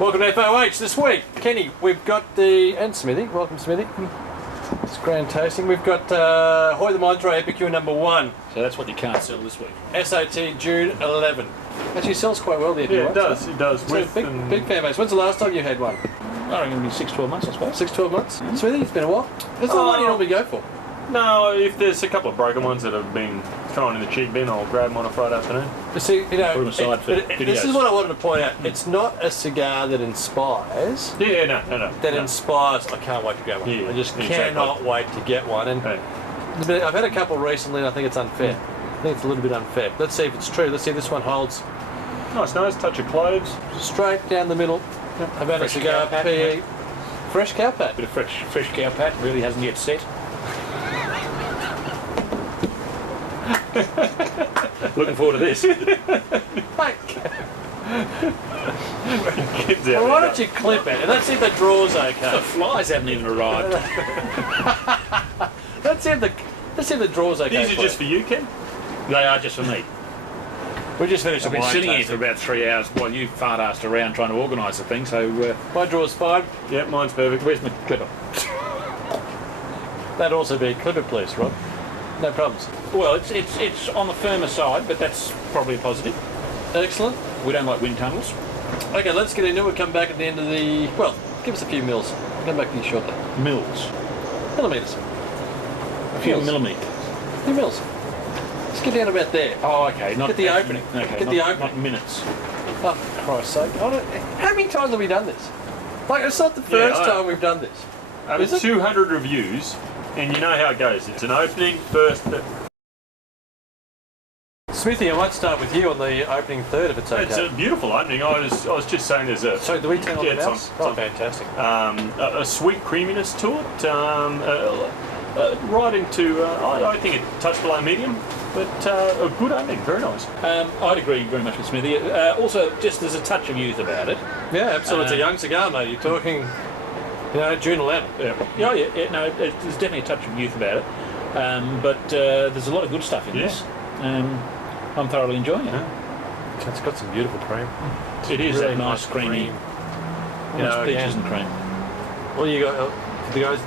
Welcome to FOH this week. Kenny, we've got the... and Smithy. Welcome, Smithy. It's grand tasting. We've got Hoy the Montre Epicure No1. So that's what you can't sell this week. SOT June 11. Actually sells quite well, the Epicure. Yeah, it does. It does. So big fan base. When's the last time you had one? I reckon it'll be 6-12 months, I suppose. 6-12 months? Smithy, it's been a while. That's the one you normally go for. No, if there's a couple of broken ones that have been thrown in the cheap bin, I'll grab them on a Friday afternoon. But see, you know, put them aside for videos. This is what I wanted to point out. It's not a cigar that inspires. Yeah, no. That inspires. I can't wait to get one. Yeah, I just exactly. cannot wait to get one. And I've had a couple recently, and I think it's unfair. I think it's a little bit unfair. Let's see if it's true. Let's see if this one holds. Nice nose, touch of cloves. Straight down the middle. Havana Fresh cigar, cow pat, PE. Fresh cow pat. Bit of fresh cow pat, really hasn't yet set. Looking forward to this. Mate, Kids well, out why there. don't you clip it and let's see if the draw's The okay. flies haven't even arrived. Let's see if the draw's okay. These are just for you, Ken? They are just for me. We just finished I've the been wine sitting here for tasting. about 3 hours while you fart-assed around trying to organise the thing, so My draw's fine. Yep, mine's perfect. where's my clipper? That'd also be a clipper, please, Rob. No problems. Well, it's on the firmer side, but that's probably a positive. Excellent. We don't like wind tunnels. Okay, let's get into it. We'll come back at the end of the... Well, give us a few mils. We'll come back to you shortly. Mils. Millimetres. A few Mils. millimetres. A few mils. Let's get down about there. Oh, okay. Not Get the opening. Okay, Get the opening. Not minutes. Oh, for Christ's sake. How many times have we done this? Like, it's not the first time we've done this. Over Is it? 200 reviews, and you know how it goes. It's an opening, first... Smithy, I might start with you on the opening third, if it's okay. It's a beautiful opening. I was just saying there's a... So, do we turn on Yeah, the it's mouse? on. Oh, fantastic. A sweet creaminess to it, right into, I think it touched below medium, but a good opening, very nice. I'd agree very much with Smithy. Also, just there's a touch of youth about it. Yeah, absolutely. It's a young cigar, mate. You're talking, you know, June 11th. Yeah, no, there's definitely a touch of youth about it. But there's a lot of good stuff in this. I'm thoroughly enjoying it. It's got some beautiful cream. It is really that nice creamy, You almost know, peaches again, and cream. well, you got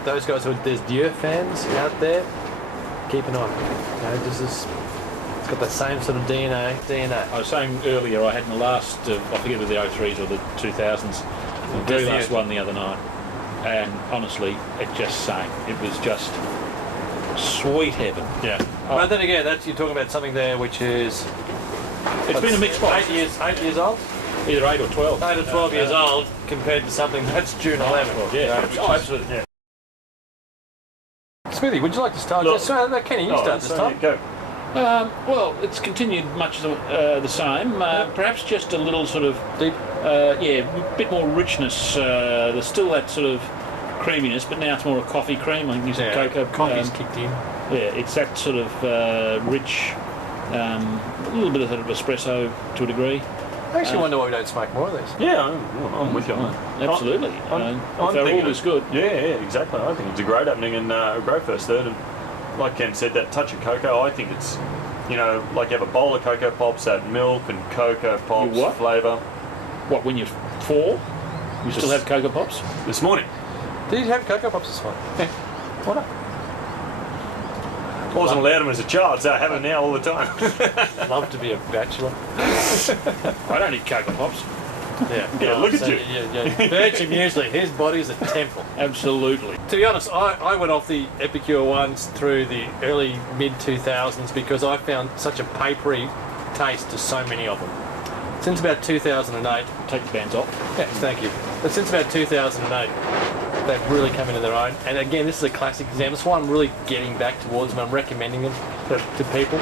those guys who are there's Dieu fans out there. Keep an eye on it. You know, it's got that same sort of DNA. I was saying earlier, I had in the last, I forget whether the 03s or the 2000s, the very last one the other night, and honestly, it just sang. It was just sweet heaven. Yeah. But then again, you're talking about something there which is... It's been a mixed box. 8 years old? Either 8 or 12. 8 or 12 years old compared to something that's June 11. Yeah. Oh, absolutely. Yeah. Smithy, would you like to start? Look. Kenny, you start this time. Go. Well, it's continued much the same. Perhaps just a little sort of Deep. a bit more richness. There's still that sort of creaminess, but now it's more a coffee cream. I can use cocoa. Coffee's kicked in. Yeah, it's that sort of rich, a little bit of sort of espresso to a degree. I actually wonder why we don't smoke more of these. Yeah, I'm with you on that. Absolutely. I'm If they're thinking all as good. Yeah, exactly. I think it's a great opening and a great first third. And like Ken said, that touch of cocoa, I think it's, you know, like you have a bowl of Cocoa Pops, that milk and Cocoa Pops You what? flavour. What, when you're 4, you still have Cocoa Pops? This morning. Did you have Cocoa Pops this morning? Yeah. What up? I wasn't allowed them as a child, so I have them now all the time. Love to be a bachelor. I don't eat Cocoa Pops. Yeah, Yeah, look at you. Yeah. Virgin muesli, his body's a temple. Absolutely. To be honest, I went off the Epicure ones through the early mid-2000s because I found such a papery taste to so many of them. Since about 2008, Take the bands off. yeah, thank you. But since about 2008, they've really come into their own. And again, this is a classic example. That's why I'm really getting back towards them. I'm recommending them to people.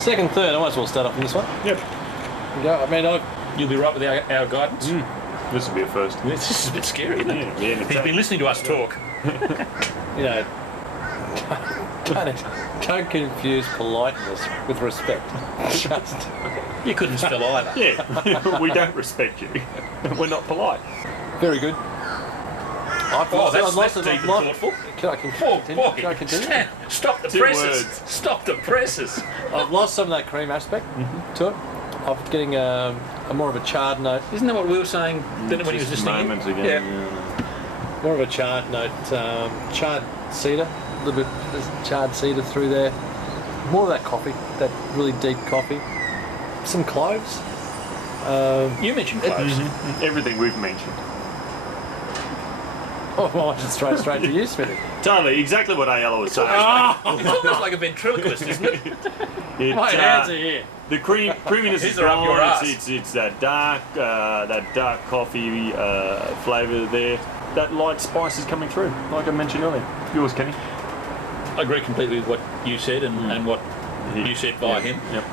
Second, third, I might as well start off with this one. Yep. Yeah, I mean, You'll be right with our guidance. This will be a first. This is a bit scary, isn't it? Yeah, He's been listening to us talk. you know, don't confuse politeness with respect. Just You couldn't spell either. Yeah, we don't respect you. We're not polite. very good. Oh, that's deep and thoughtful. Can I continue? Can I continue? Stop the 2 presses. words. Stop the presses. I've lost some of that cream aspect to it. I'm getting a more of a charred note. Isn't that what we were saying when he was just thinking? Moments ago. Yeah. More of a charred note, charred cedar, a little bit there's charred cedar through there. More of that coffee, that really deep coffee. Some cloves. You mentioned cloves. Everything we've mentioned. Oh, well, I should throw straight to you, Smithy. Totally, exactly what Ayala was saying. It's almost like a ventriloquist, isn't it? My hands are here. The creaminess is These are up your gone. ass. It's that dark coffee flavour there. That light spice is coming through, like I mentioned earlier. Yours, Kenny. I agree completely with what you said and what you said by him. Yep.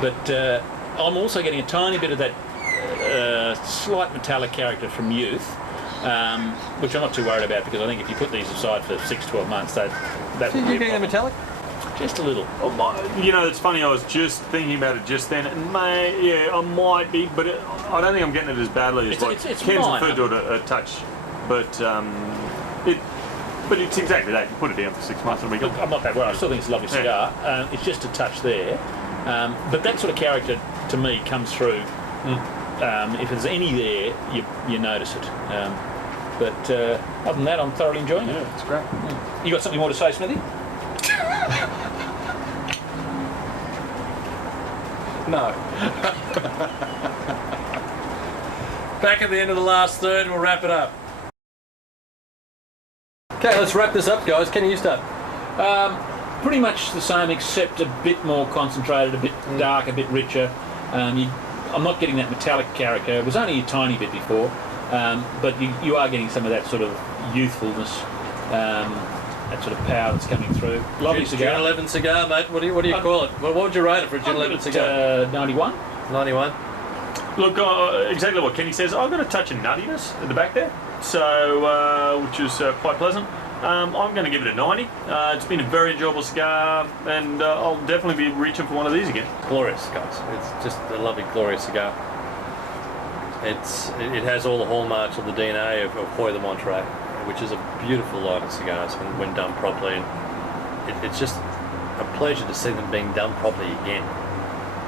But I'm also getting a tiny bit of that slight metallic character from youth, which I'm not too worried about because I think if you put these aside for 6-12 months, that Did would you be get a metallic? just a little. You know, it's funny. I was just thinking about it just then. And I might be, but I don't think I'm getting it as badly as It's Ken's minor. referred to it a touch. But it's exactly that. You put it down for 6 months and we Look, I'm not that worried. I still think it's a lovely cigar. It's just a touch there. But that sort of character, to me, comes through. If there's any there, you notice it. But other than that, I'm thoroughly enjoying it. it's great. You got something more to say, Smithy? No. Back at the end of the last third, we'll wrap it up. Okay, let's wrap this up, guys. Can you start? Pretty much the same, except a bit more concentrated, a bit dark, a bit richer. I'm not getting that metallic character. It was only a tiny bit before, but you are getting some of that sort of youthfulness, that sort of power that's coming through. Lovely June cigar. 11 cigar, mate. What do you call it? What would you rate it for a June 11 cigar? 91. 91. Look, exactly what Kenny says. I've got a touch of nuttiness at the back there, so which is quite pleasant. I'm going to give it a 90. It's been a very enjoyable cigar, and I'll definitely be reaching for one of these again. Glorious, guys. It's just a lovely, glorious cigar. It has all the hallmarks of the DNA of Hoy de Monterey, which is a beautiful line of cigars when done properly. And it's just a pleasure to see them being done properly again,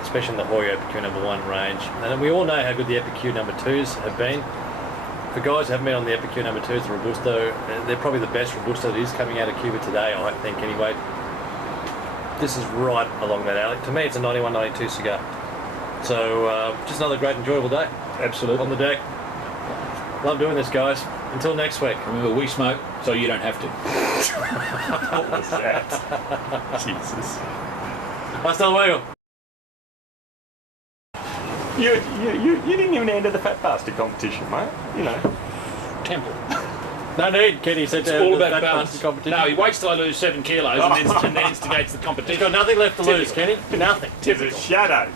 especially in the Hoy Epicure No1 range. And we all know how good the Epicure No2s have been. For guys who haven't been on the Epicure No2s, the Robusto, they're probably the best Robusto that is coming out of Cuba today, I think, anyway. This is right along that alley. To me, it's a 91, 92 cigar. So, just another great, enjoyable day. Absolutely. On the deck. Love doing this, guys. Until next week. Remember, we smoke, so you don't have to. What was that? Jesus. Hasta luego. You didn't even enter the Fat Bastard competition, mate. You know. Temple. No need, Kenny said It's all about that balance. competition. No, he waits till I lose 7 kilos and then instigates the He's competition. got nothing left to lose, Typical. Kenny. Nothing. It's a shadow.